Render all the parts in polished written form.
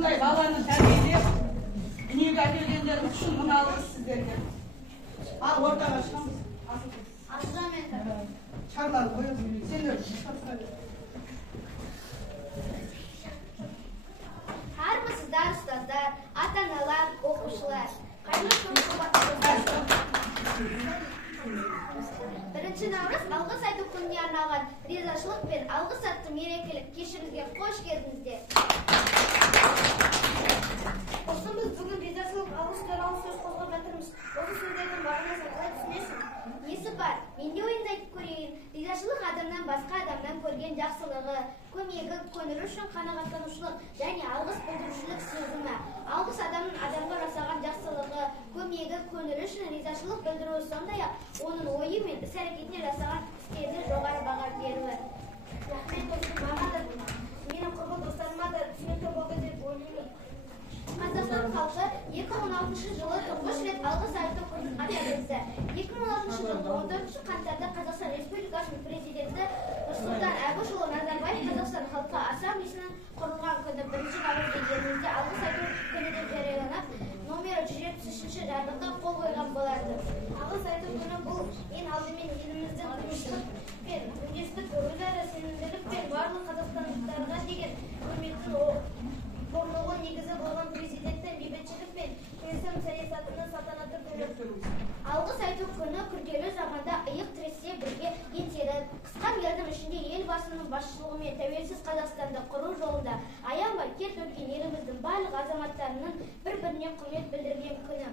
осындай баланы тәрбиелеп дүниеге әкелгендеріңіз үшін мына алғыс сіздерге. Ал ортаға шығамыз. Шарларды қоясың. Сендер тапсыра бер. Армысыздар ұстаздар, ата-аналар, оқушылар. Бірінші наурыз алғыс айту күніне арналған ризашылық пен алғыс атты мерекелік кешімізге қош келдіңіздер. Осымыз бүгін ризашылық алғыс туралы сөз қозғап жатырмыз. Осы сөздердің мағынасын қалай түсінесің? Несі бар? Мен де ойымды айтып көрейін. Ризашылық адамнан басқа адамнан көрген жақсылығы, көмегі, көңілі үшін қанағаттанушылық және алғыс білдірушілік сезімі. Алғыс адамның адамға жасаған жақсылығы, көмегі, көңілі үшін ризашылық білдіруі, сондай-ақ оның ойы мен іс-әрекетіне жасаған істеріне жоғары баға беруі. Рахмет осы маған да, менің құрбы достарыма да түсінікті болды деп ойлаймын. Қазақстан халқы 2016 жылы тұңғыш рет алғыс айту күнін атап өтті. 2016 жылғы 14 қаңтарда Қазақстан Республикасының президенті Нұрсұлтан Әбішұлы Назарбаев Қазақстан халқы ассамблеясының құрылған күні 1 наурыз елімізде алғыс айту күні деп жарияланып, номері 173 жарлыққа қол қойған болатын. Алғыс айту күні бұл ең алдымен еліміздің тыныштық пен үндестік, өзара сенімділік пен барлық қазақстандықтарға деген құрметтің орнығу негізі болған президенттің бейбітшілік пен келісім саясатының салтанатты күні. Алғыс айту күні күрделі заманда иық тіресе бірге еңселіп, қысқа мерзім ішінде елбасының басшылығымен тәуелсіз Қазақстанды құру жолында аянбай тер төккен еліміздің барлық азаматтарының бір-біріне құрмет білдірген күні.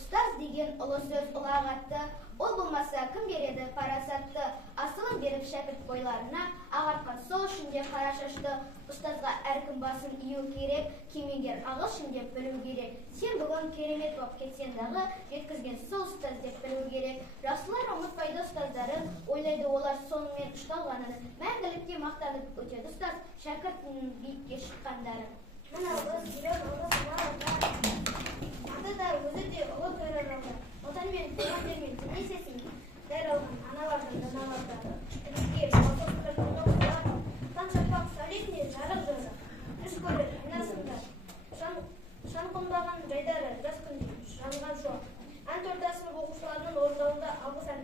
Ұстаз деген ұлы сөз ұлағатты, ол болмаса кім береді парасатты, асылын беріп шәкірт бойларына, ағартқан сол үшін де қара шашты. Ұстазға әркім басын ию керек, кемеңгер ағылшын деп білу керек. Сен бүгін керемет боп кетсең дағы, жеткізген сол ұстаз деп білу керек. Жақсылар ұмытпайды ұстаздарын, ойлайды олар сонымен ұшталғанын. Мәңгілікке мақтанып өтеді ұстаз, шәкіртінің биікке шыққандары. Мына ұлыс, миллион ұлыс, аты да өзі де ұлы төрі алды. Отан мен туған жермен теңесесің, дәр алған аналардың даналарды. Бізге басылықтар күні таң шапақ сәулесіне жарық жыры. Үш көрер айнасында, шан қонбаған жайдары жас күнде жанған шоқ. Ән төрді сынып оқушыларының орындауында алғыс ән.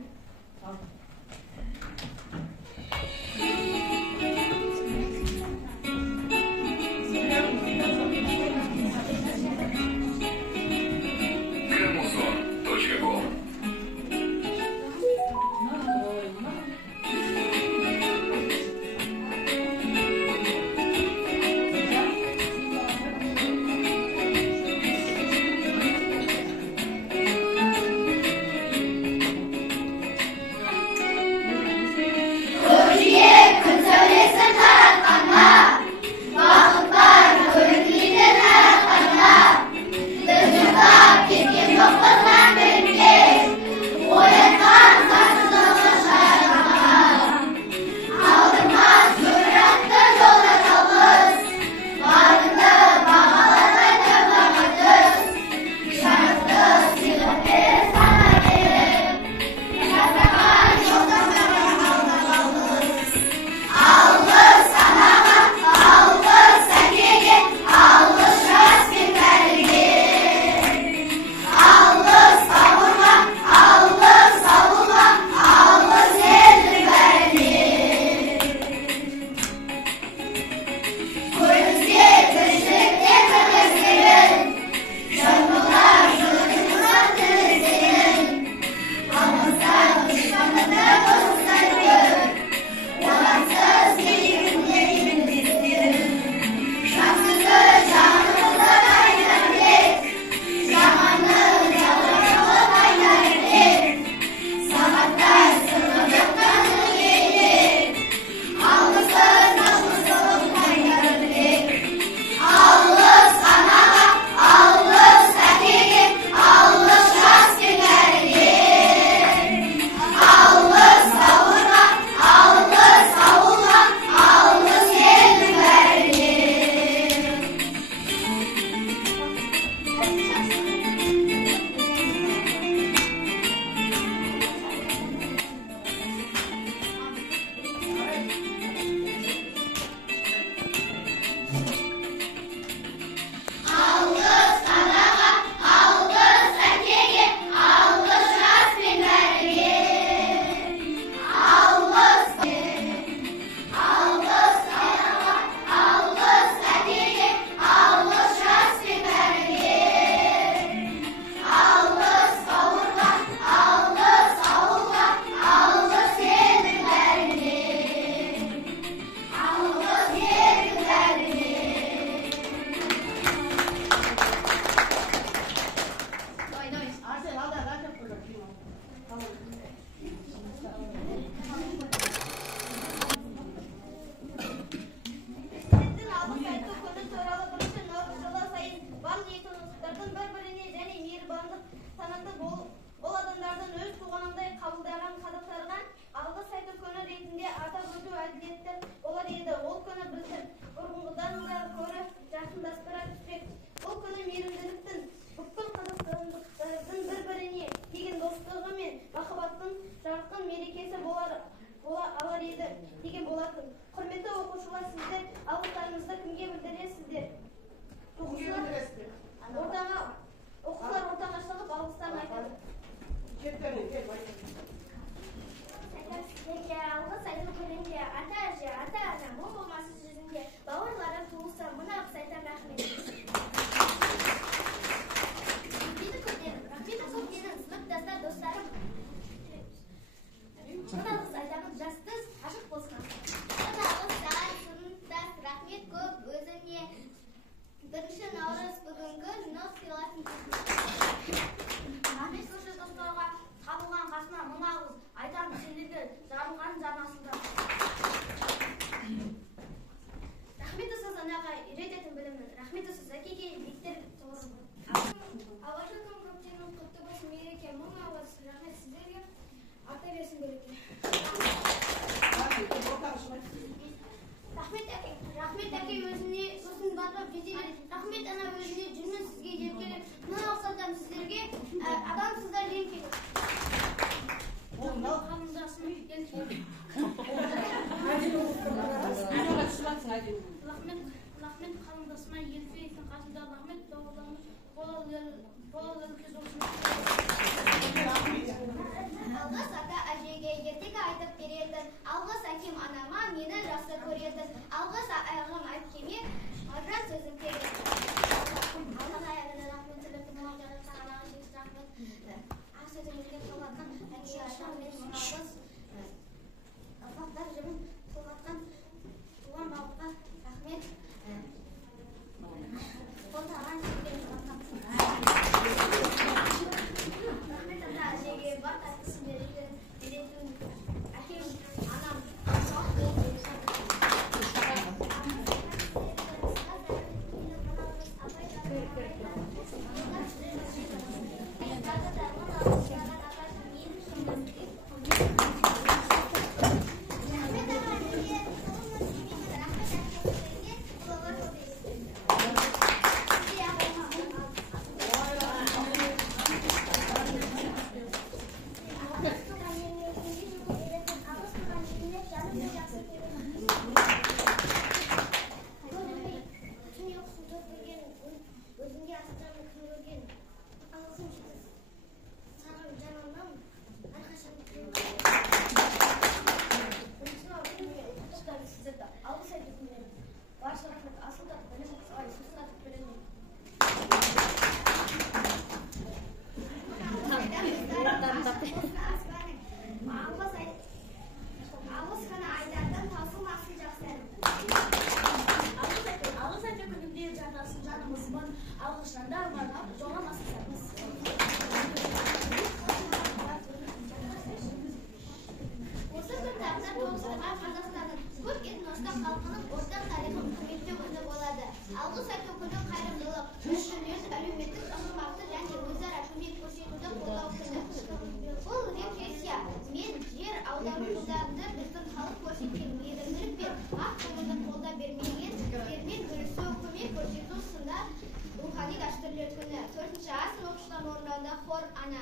бұл адамдардың өз туғанындай қабылдаған қазақтарға алғыс айту күні ретінде атап өту әділетті болар еді. Ол күні бізді бұрынғыдан да көрі жақындастыра түспек. Бұл күні мейірімділіктің, бүкіл қазақстандықтардың бір-біріне деген достығы мен махаббаттың жарқын мерекесі бола алар еді деген болатын. Құрметті оқушылар, сіздер алғыстарыңызды кімге білдіресіздер? Оқушылар ортаға шығып алғыстарын айтады. Сіздерге алғыс айту күнінде ата-әже, ата-ана, мұң болмассыз жүзінде бауырлары туылса, мына алғыс айтам, рахмет. Рахмет сол менің сыныптастар достарым. Мына алғыс айтамын, жастыз, ашық болсын. Мына алғыс саған сыныптас, рахмет көп өзіңе. 1 наурыз бүгінгі нұр сыйласын. Рахмет көрші достарға табылған қасына мына алғыс айтамын сендерге жарылған жанасында. Рахмет ұсыз анаға үйрететін білімін. Рахмет ұсыз әкеге беттер тұғырын. Алғашқы күн көптенің құтты болсын мереке. Мың алғыс. Рахмет сіздерге. Ата берсін береке. Рахмет әке өзіне сосын барып жетелі. Рахмет ана өзіне жүнін сізге жеткелі. Мың алғыс айтамын сіздерге. Адамсыздар ең келіп. Қамындасың ең келіп. Рахмет қалыңдасыма елфейдің қасында. Рахмет бауырларымыз болалары кез olsun. Алғыс ата әжеге ертегі айтып беретін. Алғыс әкем анама мені жақсы көретін. Алғыс ағам әпкеме маржан сөзім керек. Алғыс аяғына рахмет сөйлетіп мұғалжары сағалағы шексіз рахмет. Ақ сөзімізге солатқан әкеге рахмет. Алғыс ұрпақтар жырын солатқан туған бауырға рахмет. Қолдаған шеккен рахмет ата әжеге бар тәттісін беретін әкем анам алғыс айту күні қайырымдылық, мүмкіндік, әлеуметтік ынтымақты және өзара көмек көрсетуді қолдау күні. Бұл репрессия мен жер аудару жылдарында біздің халық көрсеткен мейірімділік пен ақ көңілді қолдау бермеген жермен бөлісу, көмек көрсету сынды рухани дәстүрлер күні. 4-ші А сынып оқушылар орындауда хор ана.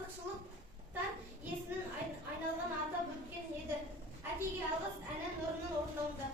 артықшылықтан есінің айналған атап өткен еді. Әкеге алғыс әні нұрының орындауында.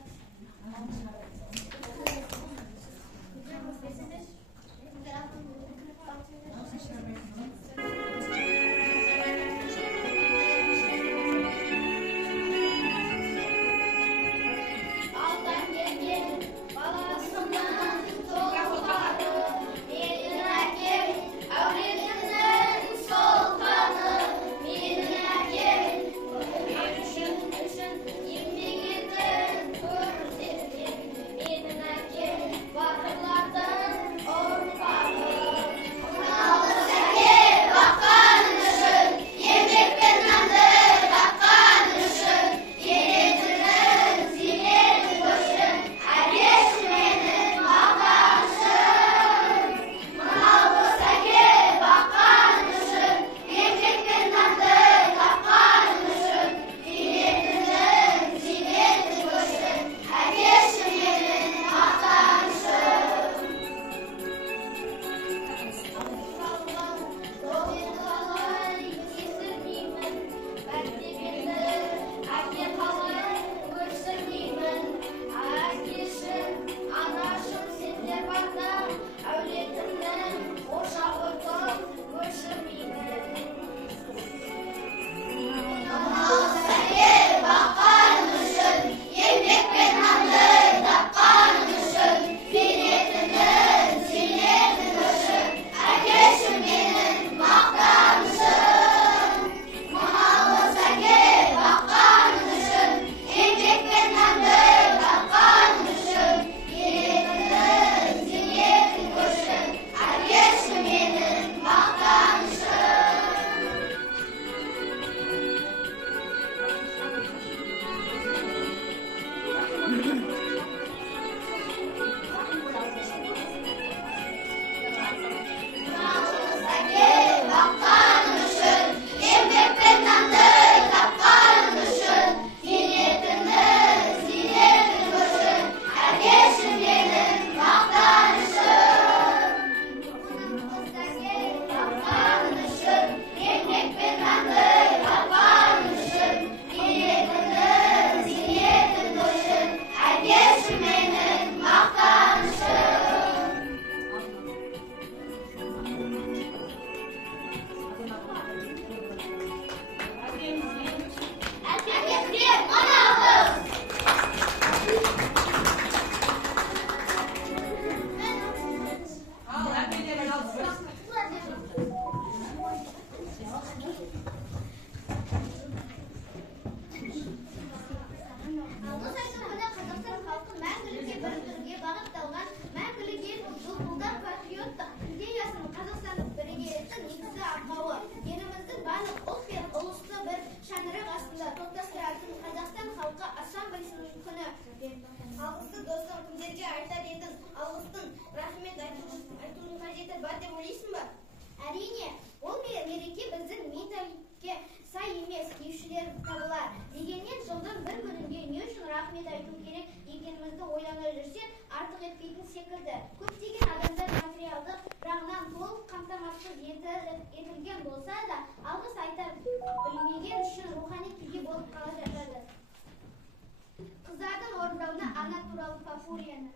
Әрине, ол мереке біздің менталитетке сай емес деушілер табылар. Дегенмен жылдың бір күнінде не үшін рахмет айту керек екенімізді ойлана жүрсе, артық етпейтін секілді. Көптеген адамдар материалдық жағынан толық қамтамасыз етілген болса да, алғыс айта білмеген үшін рухани күйде болып қала жатады. Қыздардың орындауына ана туралы попурияны.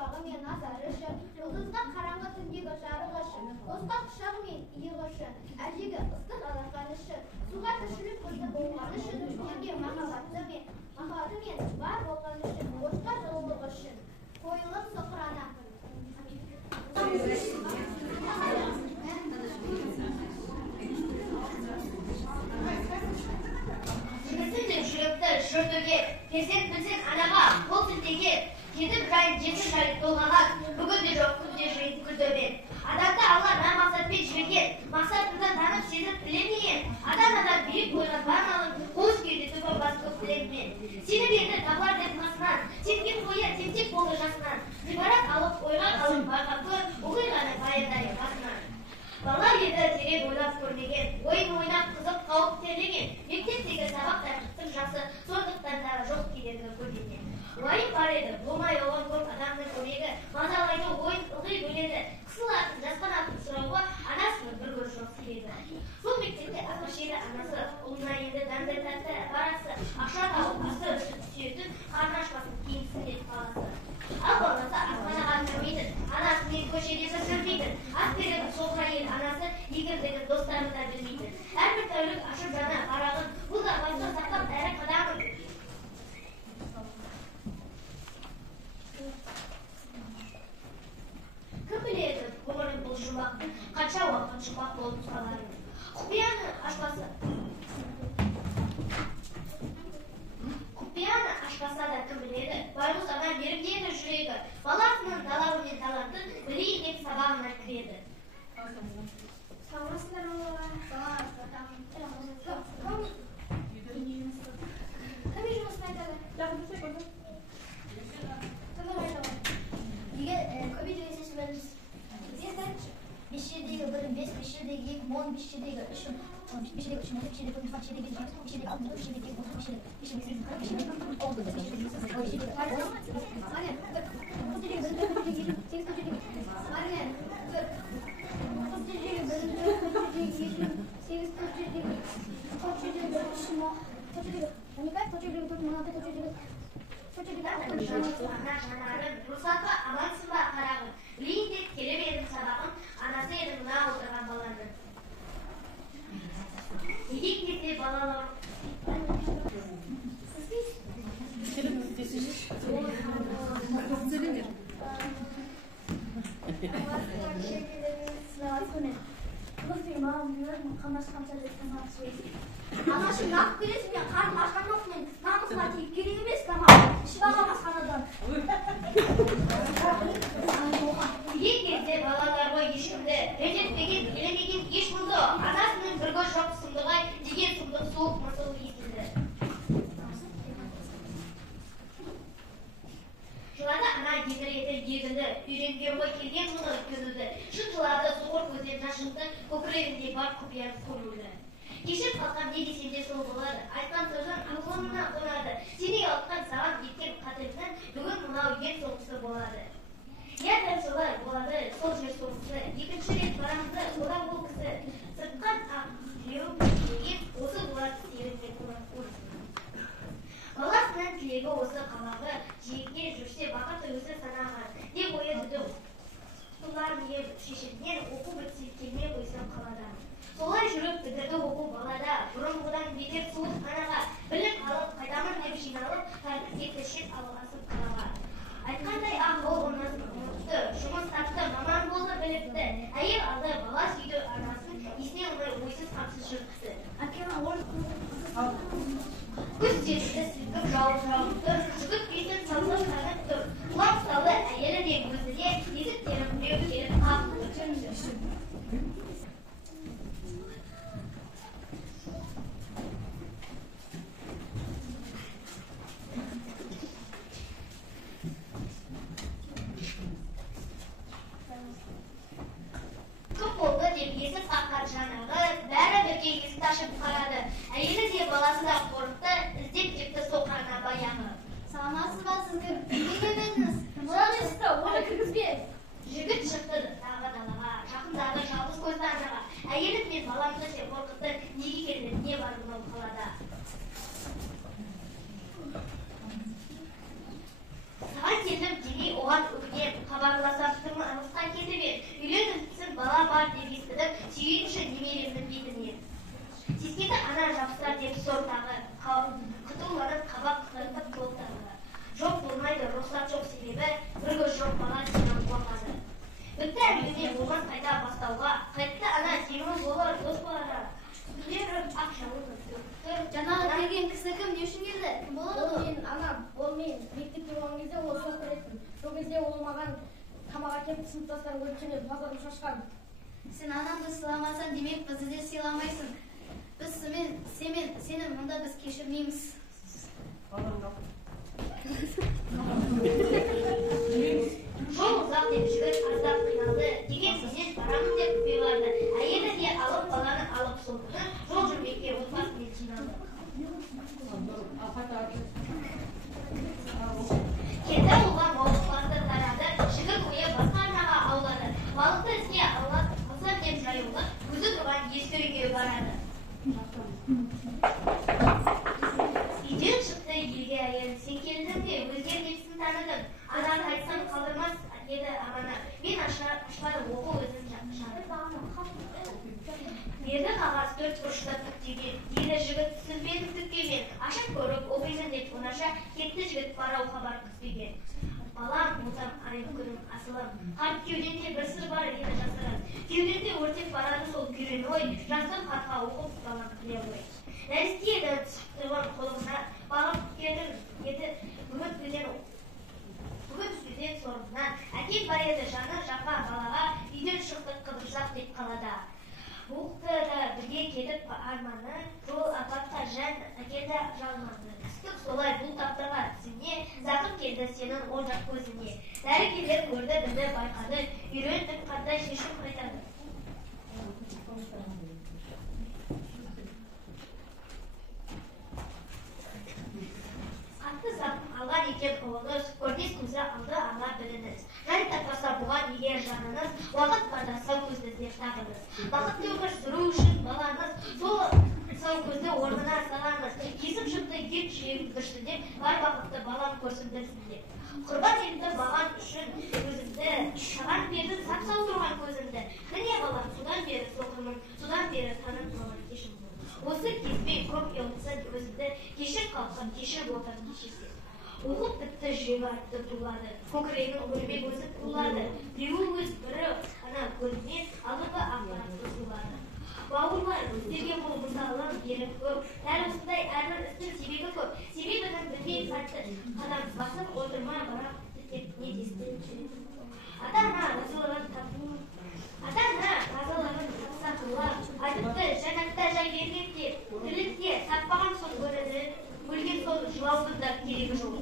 құлағы мен назары, жұлдызға қараңғы түндегі жарығы, босқа құшағы мен иығы, әжеге ыстық алақаны, суға тіршілік құлды болғаны үшін, жерге махаббаты мен бар болғаны үшін, босқа жылулығы үшін, қойылым соқырана. Жүрдіге, перзент білсен анаға, қол сілтеге, жетіп жайын жетіп жайын толғаған, бүгінде жоқ күнде жиын күлдірмен. Адамды Алла мән мақсатпен жіберген, мақсатында танып сезіп білемеген, адам биік бойға бармалын, қол үскейді түбі бас көп тілегімен. Сені берді табылар деп қасынан, сенген қоя тентек болды жасынан, ғибарат алып, ойға қалып, байқап көр, оқиғаны баяндай басынан. Бала еді терең ойлап көрмеген, ойын ойнап қызып қауіп терлеген, мектептегі сабақтар қыстың жасы, сондықтан да жоқ кедергі көрмеген. Уайым бар еді, болмай оған көп адамның көмегі, мазалайды ойын ылғи бөледі, қысылатын, жасқанатын сұрауға анасының бір көз жоқ себебі. Сол мектепте ақыршелі анасы, ұлына енді дәмді тәтті барасы, ақша тауып асты сүйетін, қарны ашпасын киінсін деп баласы. Ал баласы асханаға кірмейтін, анасымен көшеде бір жүрмейтін, ас беретін соқыр әйел анасы егірдегі достарын да білмейтін. Әрбір тәулік ашып жана арағын, бұл да басқа сақтап әрі қадамын. Кім біледі ғұмырын бұл жұмбақтың, қанша уақыт жұмбақ болып қаларын. Құпияны ашпаса да кім біледі, байғұс ана мейірімдегі жүрегі, баласының талабы мен талантын білейін деп сабағына кіреді. Саламатсыздар ма? Кім жұмысын айтады? Көбейді өсесі бәріміз. Бес жердегі бірін бес, бес жердегі екі, он, бес жердегі үшін, бес жердегі үшін, бес жердегі төрт, бес жердегі жеті, бес жердегі алты, бес жердегі отыз, бес жердегі сегіз, бес жердегі он, бес жердегі бес жердегі Мария, қыз жердегі бірін төрт, төрт жердегі сегіз, төрт жердегі Мария, қыз жердегі бірін төрт, төрт жердегі сегіз, төрт жердегі үшін, төрт жердегі он екі, төрт жердегі төрт, он алты, төрт жердегі Жанарын, рұқсатқа амансың ба қарағым, білейін деп келіп едім сабағым, анасы еді мына отырған баланың. Неге кезде балалар? Анашым нақ бересің мен қарым ашқан жоқ мен намысыма тиіп керек емес тамақ ішіп алған асханадан. Ел кезде балалар ғой ешкімді ренжітпеген, елемеген еш мұнды, анасының бір көз жоқ сұмдығы деген сұмдық суық мырсыл естілді. Жылады ана егіледі, егілді, үйренген ғой келген мұны көзілді. Шын жылады, соғыр көзден жашынды, көкірегінде бар құпиясы көрілді. Кешіп қалқан не десем де сол болады, айтқан сөзін ақылына қонады. Сені ұялтқан саған еткен қатырдан бүгін мынау ел соғысы болады. Я дәл солай болады, сол жер соғысы. Екінші рет барамызды, одан бұл кісі. Сыртқан ақ тілеуі деген осы болады серінде көрсін. Баласының тілегі осы қалағы, жиекке жүрсе бақыт өзі санаған. Деп ойы Бұлар не шешімнен оқу бітсе келмей қойсам қаладан. Солай жүріп бітірді оқу балада, бұрынғыдан бетер суық анаға, білім алып, қайтамын деп жиналып, тартып кетті шет алғасып қалаға. Айтқандай ақ ол онасын ұмытты, жұмыс тапты, маман болды біліпті, әйел алды, бала сүйді анасын, есіне алмай ойсыз қамсыз жүріпті. Күз тесті сілкіп жауып тұр, жігіт бетін салып қанып тұр, құлап салды әйелі де өзі де, есіктерін біреу келіп қап Көп болды деп есік қаққан жанағы, бәрі бірге есікті ашып қарады. Әйелі де баласы да қорықты, іздеп кетті соқарына баяғы. Саламатсыз ба сіздер? Неге келмедіңіз? Мұрат есікті, оны кіргізбе. Жігіт шықты тағы далаға, жақындағы жалғыз көзді анаға. Әйелім мен баламды ше қорқытты, неге келді, не бар мынау қалада. Саған келдім демей оған өкінем, сорттағы құтыланып қабақ қыртып толтағы. Жоқ болмайды, рұқсат жоқ себебі, бір көз жоқ бала сенен қорқады. Бітті әңгіме болған қайта бастауға, қайтты ана сенің болар дос болары. Жаңағы келген кісі кім, не үшін келді? Кім болады Ол ол? менің анам, ол мен мектепте болған кезде ол соқыр еттім. Сол кезде ол маған тамақ әкеліп сыныптастарым көріп және базарым шашқан. Сен анамды сыйламасаң, демек бізді де сыйламайсың. Біз сені мұнда біз кешірмейміз. Жол ұзақ деп жігіт аздап қиналды, деген сенен барамын деп бұйырды. Әйелі де алып баланы алып сол күні жол жүрмекке отбасымен жиналды. Келді ауылға балық барды тарады, жігіт ойы басқа арнаға аулады. Балықты іске алсам деп жаюлы, өзі тұрған ескі үйге барады. Үйден шықты елге әйел, сен келдің де өзгергенсін таныдым. Адан айтсам қалдырмас еді амана, мен ашпады оқу өзін шады. Берді қағаз 4 бұрышта түктеген, еді жігіт сізбен түккемен, ашып көріп оқимын деп онаша кетті жігіт барау хабар күтпеген. Балам, отам, айым күнім, асылым, қарт кеуденде бір сыр бар еді жасырын. Кеуденде өртеп барады сол күйрен ой, жаздым хатқа оқып балам біле ғой. Нәресте еді түсіп тұрған қолымына, бағып келдім еді бүгін түспеден сорымнан. Әкем бар еді жаны жаққа балаға, үйден шықтық қыдырсақ деп қалада. Бұқты да бірге кетіп арманы, жол апатқа жан әкелді жалманы. Түстік солай бұл таптырға тізіне, зақым келді сенің ол жақ көзіне. Дәрігерлер көрді бізді байқады, үйрендік қандай шешім қайтады. Қатты зақым алған екен ұлыңыз, көрмес көзі алды ала біліңіз. Жай таппаса бұған егер жаныңыз, уақыт барда сау көзді деп тағыңыз. Бақытты өмір сүру үшін балаңыз, сол сау көзді орнына салаңыз. Кесіп шықты ет жүйегін күшті деп, бар бақытты балам көрсін білсін деп. Құрбан етті маған үшін өзімді, саған берді сап-сау тұрған көзімді. Міне балам, судан бері соқырмын, судан бері таным тұрған кешім. Осы кезбей көп елсін өзімді, кешір қалқым, кешір болтан кешесін. Оқып бітті жүйе айтты тулады, көкірегін өрмек өзіп тулады. Біреуі өз бірі ана көзінен алығы ақпаратты сулады. Бауырлар, өздерге бұл мысалын беріп көп, дәл осындай әрбір істің себебі көп. Себебінің білмей сәтті қадам басып отырма бірақ тек не десті жүреді. Ата-ана разылығын тапса қылар, айтыпты жәннатта жай бергенде, тірлікте таппаған соң көреді, өлген соң жылаудың да керегі жоқ.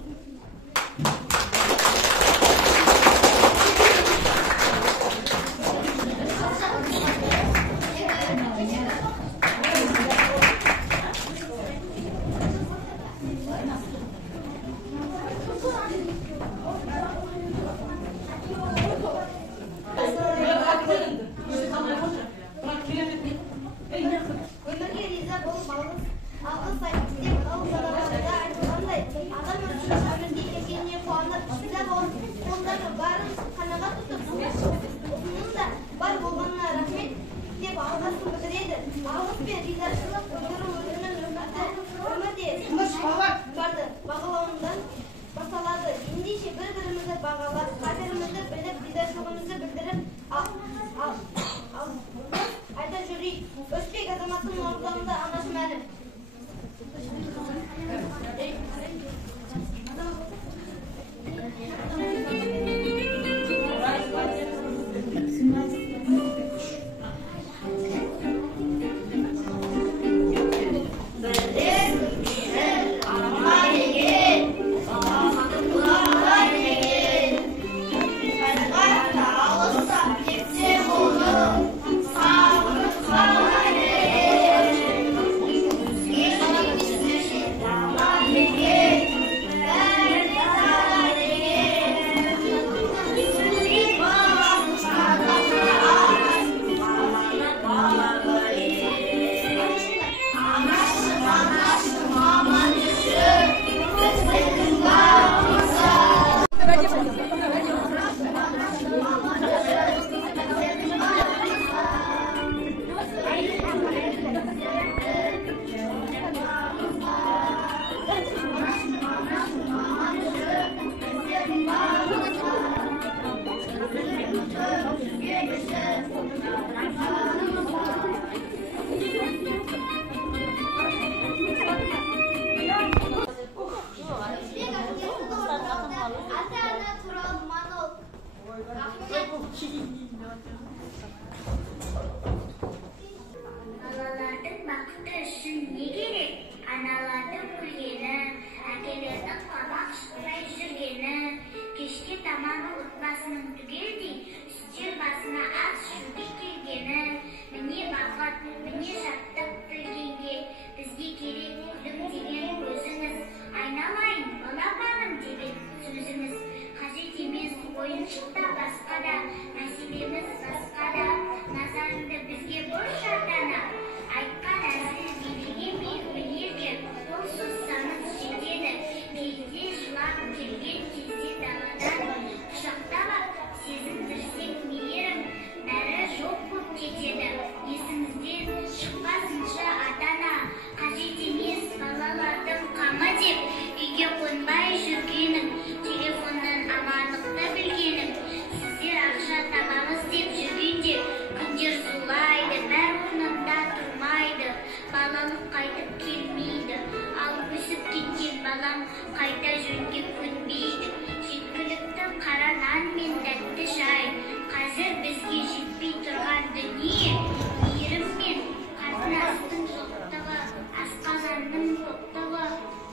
Шолақ келген кезде даладан құшақтап сезіндірсең мейірім, бәрі жоқ болып кетеді. Есіңізден шықпасыншы ата-ана, қажет емес балалардың қамы деп үйге қонбай жүргенім, телефоннан амандықты білгенім. Сіздер ақша табамыз деп жүргенде күндер зулайды, бәр орнында тұрмайды, балалық қайтып келмейді. Ал өсіп кеткен балам қайта жөнге көнбейді. Жеткілікті қара нан мен тәтті шай, қазір бізге жетпей тұрған дүние. Мейірім мен қатынастың жоқтығы, асқазанның тоқтығы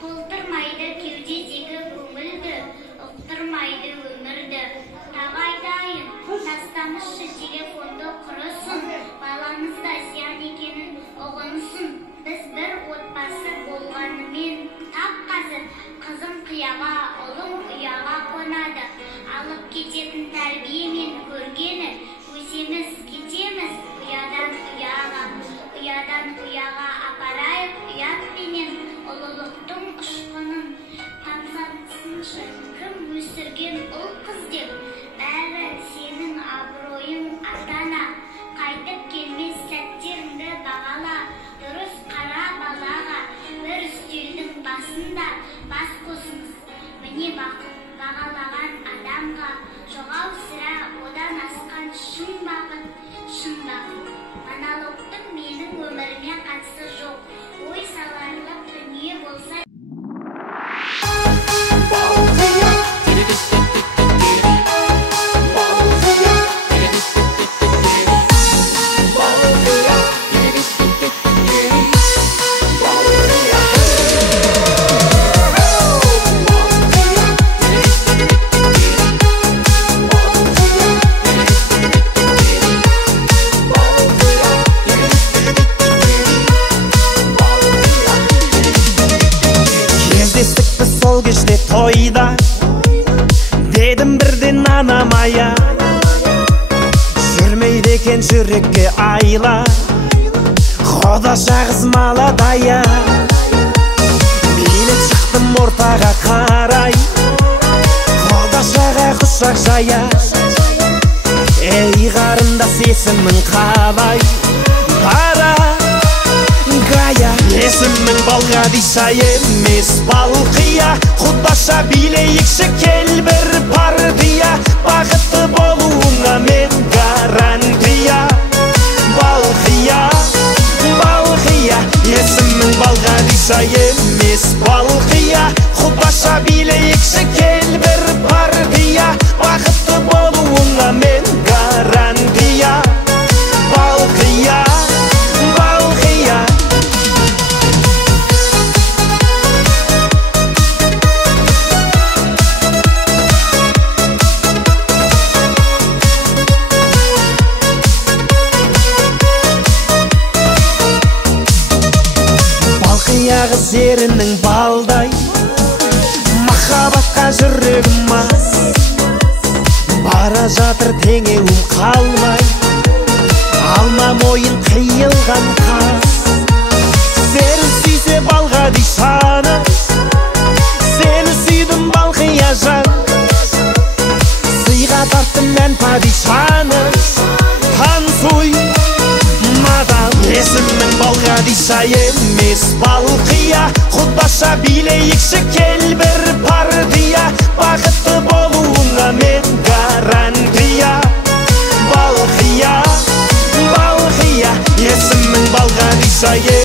толтырмайды кеудедегі көңілді, ұқтырмайды өмірді. Тағы айтайын, тастамызшы телефонды құрысын, балаңыз да зиян екенін ұғынсын. Біз бір отбасы болғанымен тап қазір қызым қияға, ұлым ұяға қонады. Алып кететін тәрбиемен көргені, өсеміз кетеміз ұядан ұяға. Ұядан ұяға апарайық ұятпенен ұлылықтың ұшқынын. Тамсатсыншы кім өсірген ұл қыз деп, бәрі сенің абыройың ата-ана. Қайтып келмес сәттеріңді бағала, дұрыс қара балаға, бір үстелдің басында бас қосыңыз. Міне бақыт бағалаған адамға, жоғал сірә одан асқан шын бақыт, шын бақыт. Монологтың менің өміріме қатысы жоқ, ой саларлық дүние болса. Сол кеште тойда дедім бірден анамая, жүрмейді екен жүрекке айла, Құдаша қыз маладая. Билет шықтым ортаға қарай, Құдашаға құшақ жая. Ей қарындас есімің қалай? Бара Гая. Есімің Балғадиша емес Балқия, Құдаша билейікші кел бір партия, бақытты болуыңа мен гарантия. Балқия, Балқия. Есімің Балғадиша емес Балқия, Құдаша билейікші кел бір партия, бақытты болуыңа мен гарантия. Балқия, Балқия. Қыз ерінің балдай, махаббатқа жүрегім мас, бара жатыр теңеуім қалмай, алма мойын қиылған қас. Сені сүйсе Балғадишаны, сені сүйдім Балқия жан, сыйға тарттым мен падишаны. Танцуй мадам. Есімің Балғадиша емес Балқия, Құдаша билейікші кел бір партия, бақытты болуыңа мен гарантия. Балқия, Балқия. Есімің Балғадиша емес.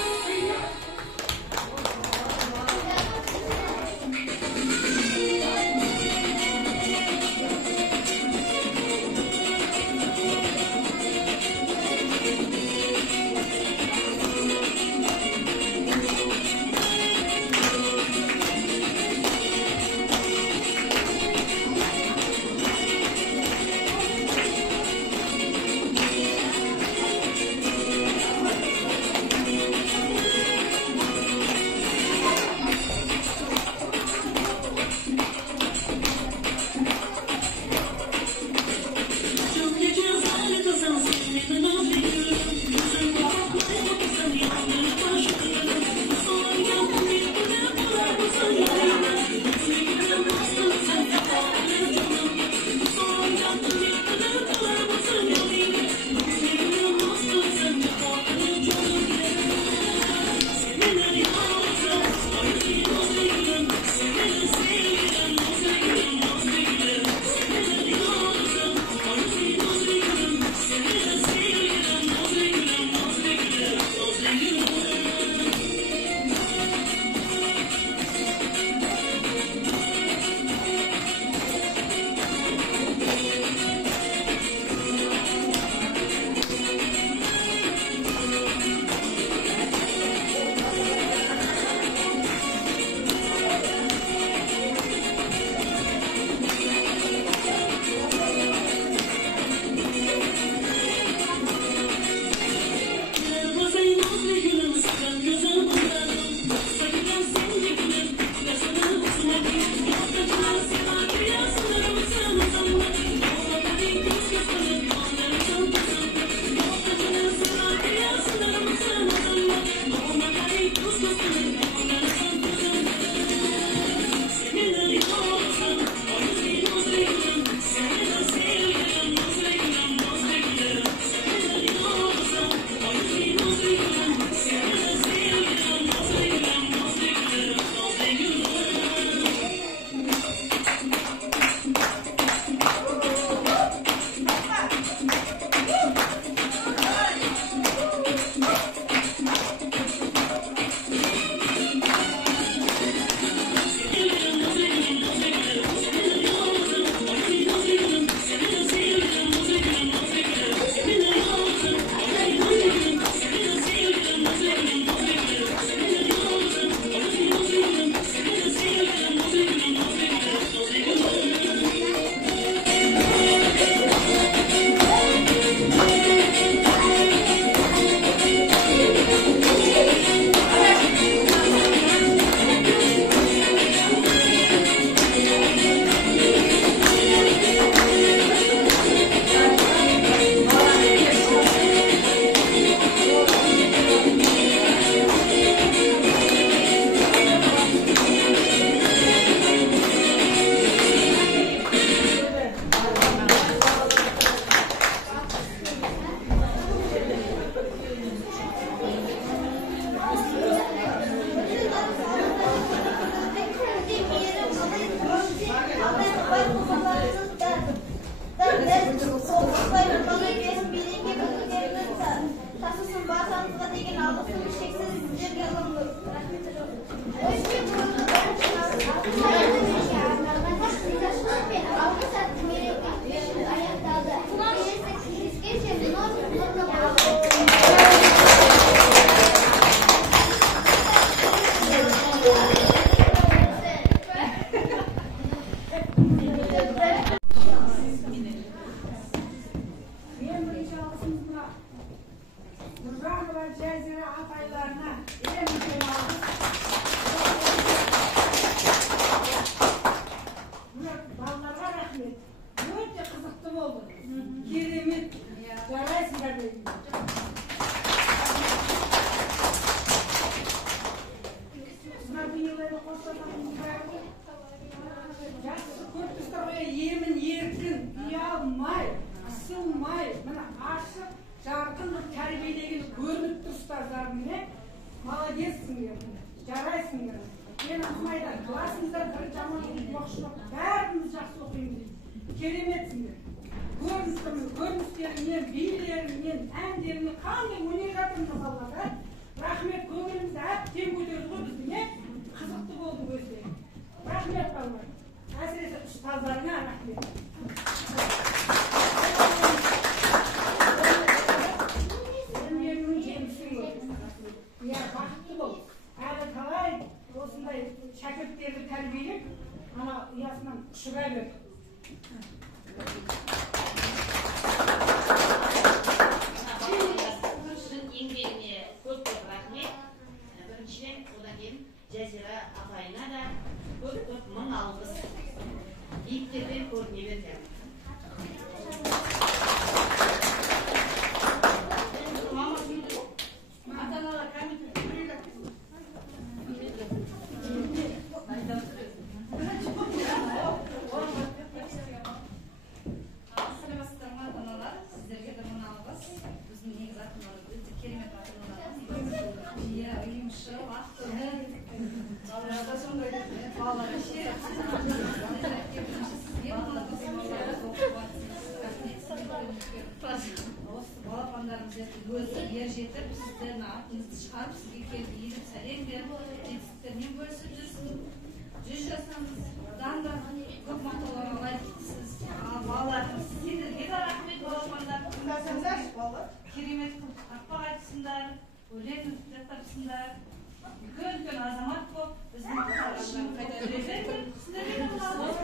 Мен Ысмайда классымызда бір жаман оқушы жоқ. Бәріміз жақсы оқимыз дейді. Кереметсіңдер. Көріністеріңмен, билеріңмен, әндеріңмен, қандай өнер жатырмыз алға. Рахмет, көңілімізді әбден көтерді ғой біздің, қызықты болды өздері. Рахмет балалар. Әсіресе ұстаздарыңа рахмет. Өнеріңнің жемісі болды. Бақытты бол. Әлі талай осындай шәкірттерді тәрбиелеп, ана ұясынан шыға бер. Еңбегіне көп-көп рахмет. Біріншіден, одан кейін Жазира апайына да көп-көп мың алғыс. Биіктерден көріне берді. Ата-аналар комитет Саламатсыздар ма, ата-аналар? Сіздерге де мың алғыс. Біздің негізі ата-аналар өте керемет ата-аналарымыз. Иә, ұйымшыл, ақтөбе. Балаларда сондай балалар ішер. Осы балапандарымыз өзі ер жетіп, сіздердің атыңызды шығарып, сізге келіп иіліп сәлем беріп, жетістіктермен бөлісіп жүрсін. 100 жасыңыз, одан да көп мақтауларға лайықтысыз. Балаларымыз сендерге де рахмет, балапандар. тыңдасаңдар, балалар. Керемет қылып тақпақ айтысыңдар, өлең жаттапсыңдар. Үлкен азамат болып, біздің қайтарымдан қайта бересіңдер. Сіздерге де мың алғыс.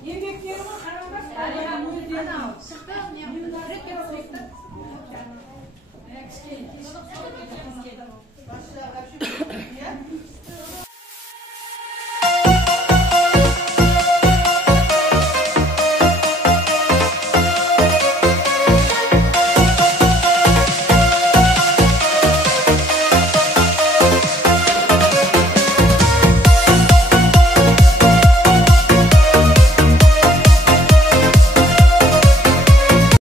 Еңбектеріңе қараңдар. Кішкене